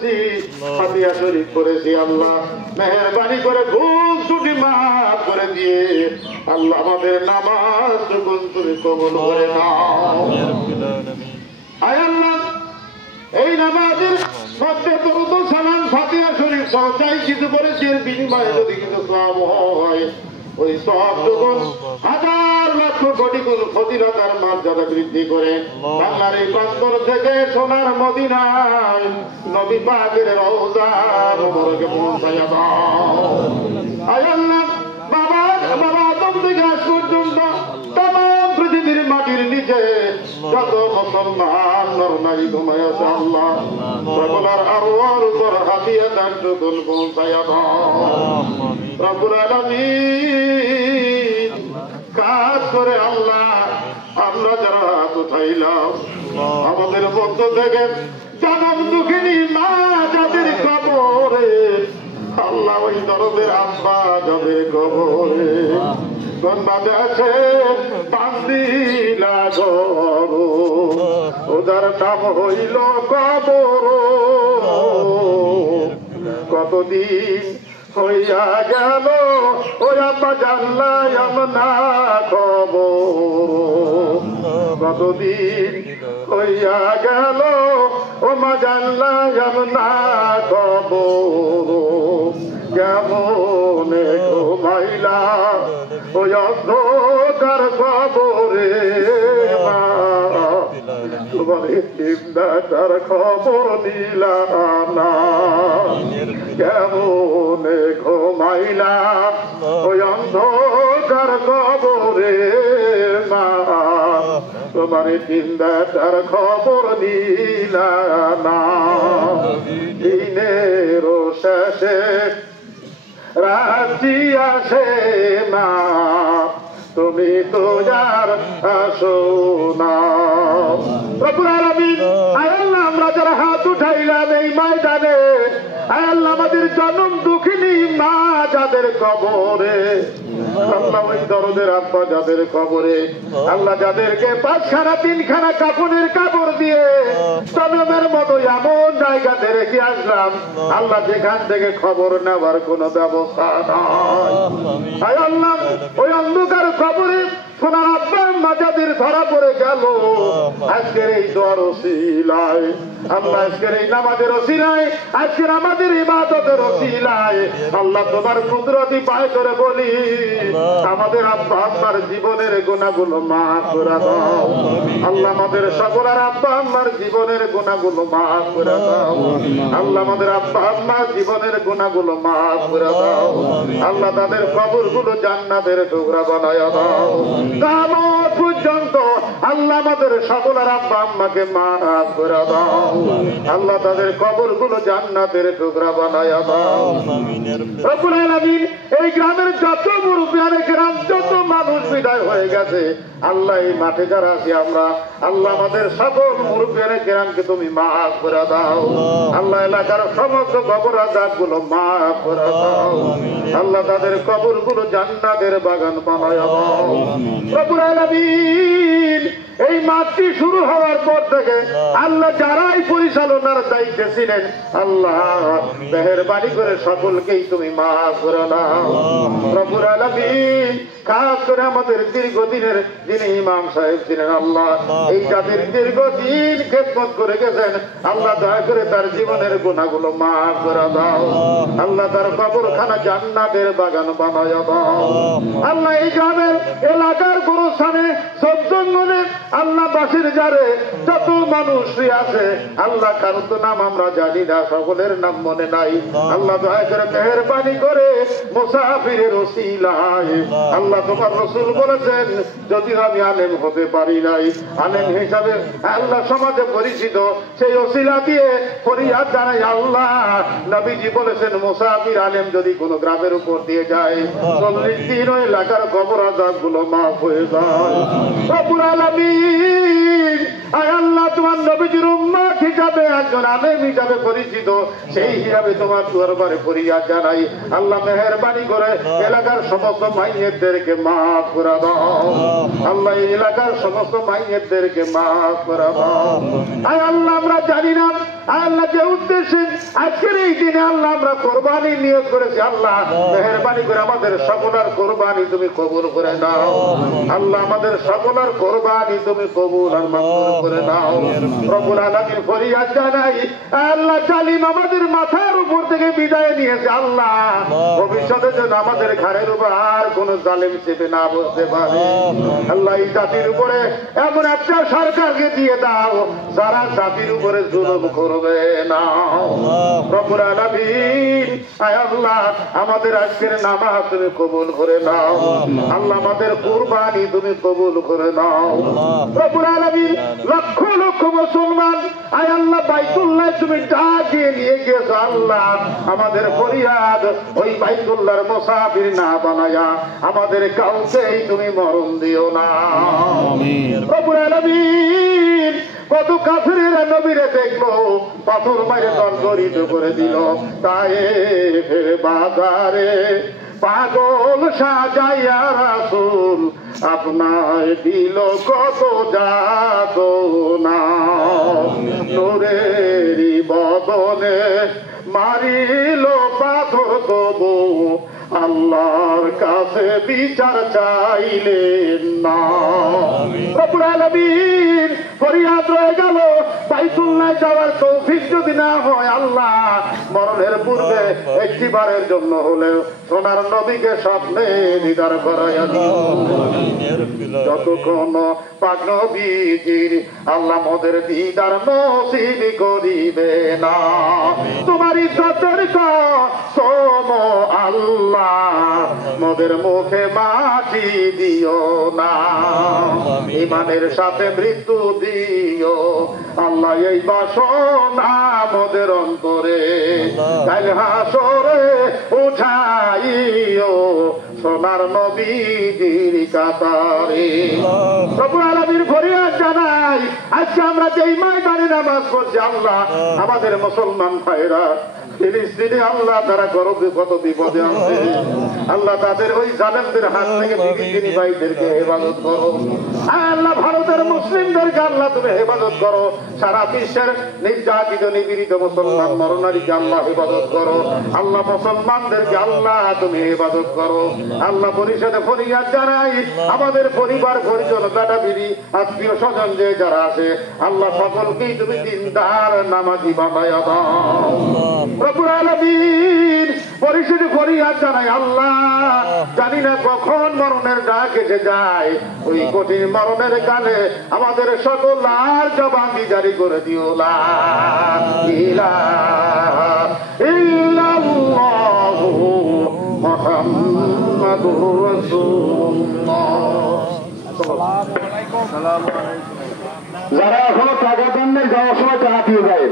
করেছি, ফাতিহা শরীফ করেছি। আল্লাহ মেহেরবানি করে ভুল ত্রুটি মাফ করে দিয়ে আল্লাহ আমাদের নামাজ যখন তুমি কবুল করে নাও। আয় আল্লাহ, এই নামাজের মধ্যে দরুদ ও সালাম ফাতিহা শরীফ সহ যাই কিছু করেছি এর বিনিময়ে যদি কিছু সওয়াব হয়, ওই সওয়াব যখন হাজার লক্ষ কোটি গুণ ফজিলতার মর্যাদা বৃদ্ধি করে বাংলার এই প্রান্তর থেকে সোনার মদিনায় নবী পাকের রওজা মোবারকে পৌঁছায়া দাও। আয় আল্লাহ, বাবা আদম থেকে আজ পর্যন্ত তামাম পৃথিবীর মাটির নিচে যত মুসলমান নর নারী ঘুমায় আছে আল্লাহ সকলের আরওয়ার উপর হাতিয়া দান টুকুন পৌঁছায়া দাও রব্বুল আলামিন। কাজ করে আল্লাহ আমরা যারা হাত উঠাইলাম আমাদের মধ্য থেকে জনম দুঃখিনী মা যাদের কবরে আল্লাহ ওই দরদের আব্বা যাদের কবরে গন্ডাতে আছে বান্দিলা ঘর ওদের নাম হইল কবর। কতদিন হইয়া গেল ওই আব্বা জানলাম না খবর। কতদিন হইয়া গেল ও মা জানলাম না খবর। কেমন ঘুমাইলা ওই অন্ধকার কবরে মা, তোমার চিন্তাটার খবর নিলাম না। কেমন ঘুমাইলা ওই অন্ধকার কবরে মা, তোমার চিন্তাটার খবর নিলাম না। দিনের শেষে রাত্রি আসে মা, তুমি তো আর আসো না। রব্বুল আলামিন, আয় আল্লাহ আমরা যারা হাত উঠাইলাম এই ময়দানে, আয় আল্লাহ আমাদের জনম দুঃখিনী মা যাদের কবরে আল্লাহ ওই দরদের আব্বা যাদের কবরে আল্লাহ যাদেরকে 5খানা 3খানা কাপড়ের কাপড় দিয়ে জনমের মতো এমন জায়গাতে রেখে আসলাম আল্লাহ যেখান থেকে খবর নেওয়ার কোনো ব্যবস্থা নাই। আয় আল্লাহ ওই অন্ধকার কবরে সোনার আব্বা আম্মা যাদের ধরা পড়ে গেল আজকের এই দোয়ার ওসিলায় আল্লাহ, আজকের এই নামাজের ওসিলায়, আজকের আমাদের ইবাদতের ওসিলায় আল্লাহ তোমার কুদরতি পায় করে বলি আমাদের আব্বা আম্মার জীবনের গুনাহগুলো মাফ করে দাও। আল্লাহ আমাদের সকলের আব্বা আম্মার জীবনের গুনাহগুলো মাফ করে দাও। আল্লাহ আমাদের আব্বা আম্মার জীবনের গুনাহগুলো মাফ করে দাও। আল্লাহ তাদের কবরগুলো জান্নাতের টুকরা বানায়া দাও। কিয়ামত পর্যন্ত আল্লাহ আমাদের সকলের আব্বা আম্মাকে মাফ করে দাও। আল্লাহ তাদের কবরগুলো জান্নাতের টুকরা বানায়া দাও। রব্বুল আলামিন, এই গ্রামের যত মুরব্বিয়ানে গ্রাম যত মানুষ বিদায় হয়ে গেছে আল্লাহ এই মাঠে যারা আছি আমরা আল্লাহ আমাদের সকল মুরব্বিয়ানে গ্রামকে তুমি মাফ করে দাও। আল্লাহ এলাকার সমস্ত কবর আযাবগুলো মাফ করে দাও। আল্লাহ তাদের কবরগুলো জান্নাতের বাগান বানায়া দাও। রব্বুল আলামিন, এই মাঠটি শুরু হওয়ার পর থেকে আল্লাহ যারাই পরিচালনার দায়িত্বে ছিলেন আল্লাহ মেহেরবানি করে সকলকেই তুমি মাফ করে নাও। রব্বুল আলামিন, খাস করে আমাদের দীর্ঘদিনের যিনি ইমাম সাহেব ছিলেন আল্লাহ এই জাতির দীর্ঘদিন খেদমত করে গেছেন আল্লাহ দয়া করে তার জীবনের গুনাহগুলো মাফ করে দাও। আল্লাহ তার কবরখানা জান্নাতের বাগান বানায়া দাও। আল্লাহ এই গ্রামের এলাকার গোরস্থানে সবজঙ্গলে আল্লাহ বাসির যারে যত মানুষ আছে আল্লাহ কারো তো নাম আমরা জানি না, সকলের নাম মনে নাই। আল্লাহ দয়া করে মেহেরবানি করে মুসাফিরের ওসিলায় আল্লাহ তোমার রাসূল বলেছেন যদি আমি আলেম হতে পারি নাই আলেম হিসাবে আল্লাহ সমাজে পরিচিত সেই ওসিলা দিয়ে ফরিয়াদ জানাই আল্লাহ নবীজি বলেছেন মুসাফির আলেম যদি কোনো গ্রামের উপর দিয়ে যায় 40 দিন ওই এলাকার কবর আযাবগুলো মাফ হয়ে যায়। রব্বুল আলামিন, আয় আল্লাহ তোমার নবীজির উম্মত হিসাবে একজন আলেম হিসাবে পরিচিত সেই হিসাবে তোমার দরবারে ফরিয়াদ জানাই আল্লাহ মেহেরবানি করে এলাকার সমস্ত মাইয়েতদেরকে মাফ করে দাও। আল্লাহ এই এলাকার সমস্ত মাইয়েতদেরকে মাফ করে দাও। আয় আল্লাহ আমরা জানি না আল্লাহ যে উদ্দেশ্যে আজকের এই দিনে আল্লাহ আমরা কোরবানি নিয়োগ করেছি আল্লাহ মেহেরবানি করে আমাদের সকলের কোরবানি তুমি কবুল করে নাও আল্লাহ আমাদের সকলের কোরবানি তুমি কবুল আর মঞ্জুর করে নাও রব্বুল আলামিন ফরিয়াদ জানাই আল্লাহ জালিম আমাদের মাথার উপর থেকে বিদায় নিয়েছে আল্লাহ ভবিষ্যতে যেন আমাদের ঘরের উপর আর কোন জালিম চেপে না বসতে পারে আল্লাহ এই জাতির উপরে এমন একটা সরকারকে দিয়ে দাও যারা জাতির উপরে জুলুম করবে না রব্বুল আলামিন আয় আল্লাহ আমাদের আজকের নামাজ তুমি কবুল করে নাও আল্লাহ আমাদের কুরবানি তুমি কবুল করে নাও রব্বুল আলামিন লক্ষ লক্ষ মুসলমান আয় আল্লাহ বাইতুল্লাহ তুমি ডাকে নিয়ে গেছো আল্লাহ আমাদের ফরিয়াদ ওই বাইতুল্লাহর মুসাফির না বানায়া আমাদের কাউকেই তুমি মরণ দিও না রব্বুল আলামিন কত কাফিরেরা নবীরে দেখলো পাথর মারে দণ্ডরিত করে দিল তাই বাজারে পাগল সাজাইয়া রাসূল আপনায় দিল কত যাতনা নূরেরি বদনে মারিল পাথর তবু আল্লাহর কাছে বিচার চাইলেন না রব্বুল আলামিন ফরিয়াদ রয়ে গেল বাইতুল্লাহ যাওয়ার তৌফিক যদি না হয় আল্লাহ মরণের পূর্বে একটিবারের জন্য হলেও সোনার নবীকে স্বপ্নে দিদার করাইয়া যতক্ষণ পাক নবীজির আল্লাহ মোদের দিদার নসিব করিবে না তোমার ইজ্জতের কসম আল্লাহ মোদের মুখে মাটি দিও না ইমানের সাথে মৃত্যু দিও আল্লাহ এই বাসনা মোদের অন্তরে কাল হাসরে উঠাইও সোনার নবীজির কাতারে রব্বুল আলামিন ফরিয়াদ জানাই আজকে আমরা যেই ময়দানে নামাজ পড়ছি আল্লাহ আমাদের মুসলমান ভাইরা ফিলিস্তিনে আল্লাহ তারা কত বিপদে আছে আল্লাহ তাদের ওই জালেমদের হাত থেকে ফিলিস্তিনি ভাইদেরকে হেফাজত করো আল্লাহ ভারতের মুসলিমদেরকে আল্লাহ তুমি হেফাজত করো সারা বিশ্বের নির্যাতিত নিপীড়িত মুসলমান নরনারীকে আল্লাহ হেফাজত করো আল্লাহ মুসলমানদেরকে আল্লাহ তুমি হেফাজত করো আল্লাহ পরিষদে ফরিয়াদ জানাই আমাদের পরিবার পরিজন বেটা বিড়ি আত্মীয় স্বজন যে যারা আছে আল্লাহ সকলকেই তুমি দিনদার নামাজি বানায়া দাও রব্বুল আলামিন পরিষদে ফরিয়াদ জানাই আল্লাহ জানি না কখন মরণের ডাক এসে যায় ওই কঠিন মরণের কালে আমাদের সকল আর জবানি জারি করে দিও লা ইলাহা ইল্লাল্লাহু মুহাম্মাদুর রাসূলুল্লাহ যারা এখনো টাকা দেন নাই যাওয়ার সময় টাকা দিয়ে যায়